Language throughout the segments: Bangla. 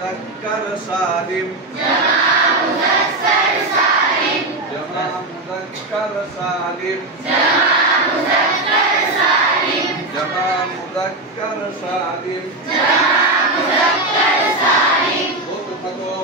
মুযাক্কার সালিম জামা মুযাক্কার সালিম জামা মুযাক্কার সালিম বলতে থাকো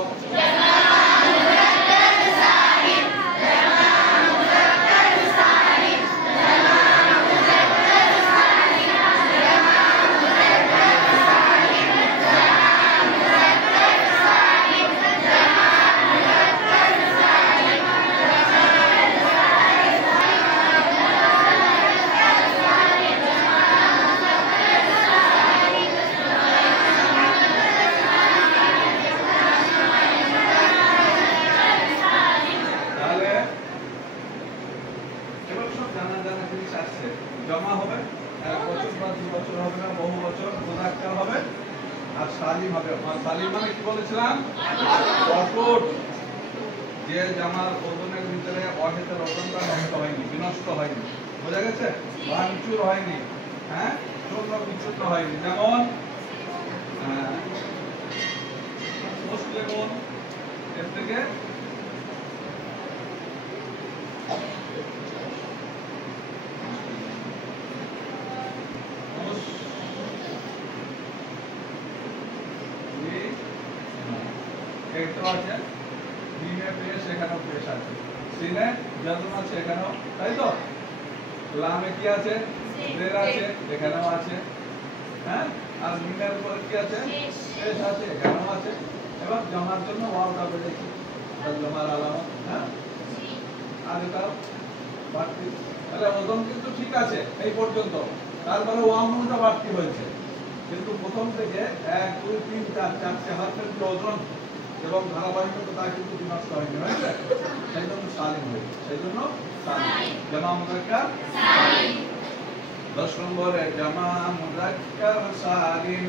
জমা হবে এক বছর বা 2 বছর হবে না বহু বছর মুযাক্কার হবে আর সালিম হবে সালিম মানে কি বলেছিলাম অটুট যে জামার ওজনের ভিতরে অহেতুক রকমটা নষ্ট হয়নি বিনষ্ট হয়নি বোঝা গেছে ভাঙচুর হয়নি হ্যাঁ চূর্ণ বিচ্যুত হয়নি যেমন মুসলিমুন এর থেকে আছে মিমে পেশ এখানেও পেশ আছে সিনে জাজম আছে এখানেও তাই তো লামে কি আছে জের আছে এখানেও আছে হ্যাঁ আর মিমের উপরে কি আছে পেশ আছে এখানেও আছে এবং জমার জন্য ওয়াওটা বেড়েছে জমার আলামত হ্যাঁ আর এটা বাড়তি তাহলে ওজন কিন্তু ঠিক আছে এই পর্যন্ত তারপরে ওয়ামটা বাড়তি হয়েছে কিন্তু প্রথম থেকে 1 2 3 4 চারটে হাতের ওজন এবং ধারাবাহিকতা তা কিন্তু বিনষ্ট হয়নি হয়েছে সেই জন্য সালিম হয়েছে সেই জন্য সালিম জামা মুযাক্কার সালিম 10 নম্বরে জামা মুযাক্কার সালিম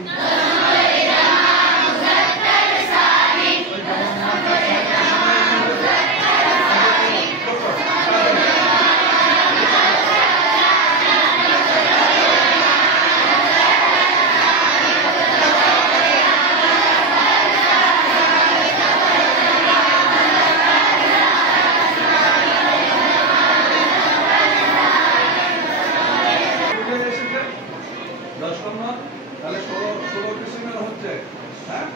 তাহলে 16 কিসিমের হচ্ছে হ্যাঁ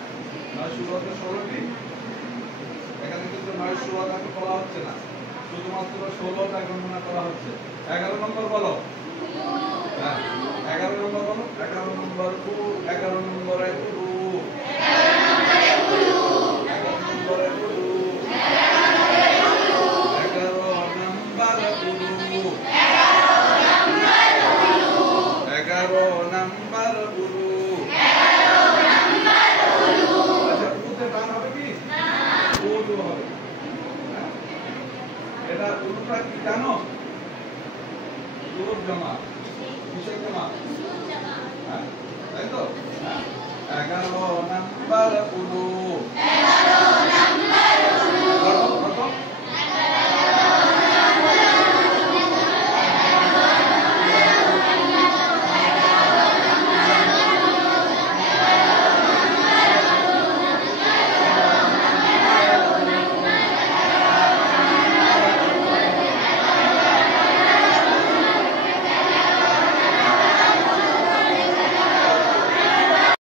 9 16টি এখানে কিন্তু 9 16টাকে বলা হচ্ছে না শুধুমাত্র 16টা গণনা করা হচ্ছে 11 নম্বর বলো হ্যাঁ 11 নম্বর বলো 11 নম্বর 11 নম্বরে উলু 11 নম্বরে উলু 11 নম্বর উলু 11 নম্বর উলু এটা উলুটা কি জানো উলুর জমা কিসের জমা হ্যাঁ তাই তো 11 নম্বর উলু